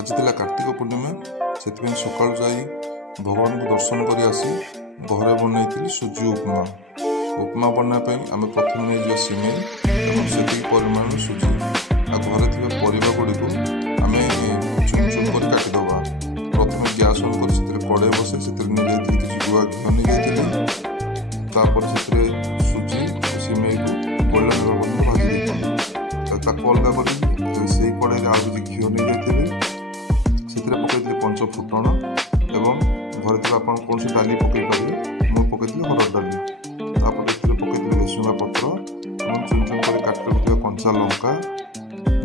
आज थिला कार्तिक पूर्णिमा से सकाल जाई भगवान को दर्शन कर आसी घरे बनई सुजी उपमा उपमा बनापी आम प्रथम नहीं जा सिमेई और से परिमाण सुजी आ घरे थे परिवा गुड़ी को आम चुन चुन कर काटिदबा। प्रथम गैस ऑन कर कड़े बसे से गुआ घी नहीं जाते सुजी सिमेई को गोल्डन भाव भाजी अलग कर से कड़े आगे घी नहीं जाते पकई पंच फुटण एवं घर थे आप कौन सी डाली पकई पारे मुझे पकई हरड़ डाली पकई भेसुंगा पत्र और चुन चुन कर काट रखिए कंचा लंका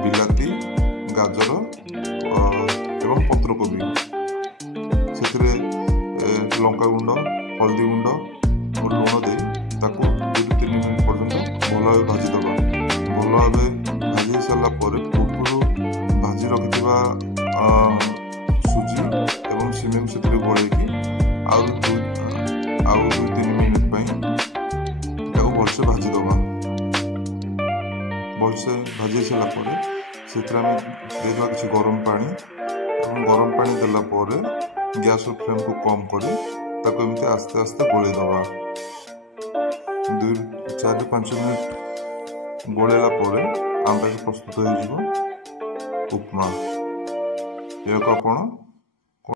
बिलाती गाजर एवं पत्रकोबी से लंका गुंड हल्दी गुंड और लुण दे 2-3 मिनट पर्यंत भल भाव भाजीदबा। भल भाव भाजी सारा पूर्व भाजी रखि सुजी एवं सिमेई से गोलैकी आउ 2-3 मिनट भलसे भाजीदबा। भलसे भाजी सारापर से देवा कि गरम पानी गरम पानी देलापर गैस फ्लेम को कम कर आस्ते आस्ते गोलैदबा। 4-5 मिनट गोलैला आम प्रस्तुत हो उपमा। यह आप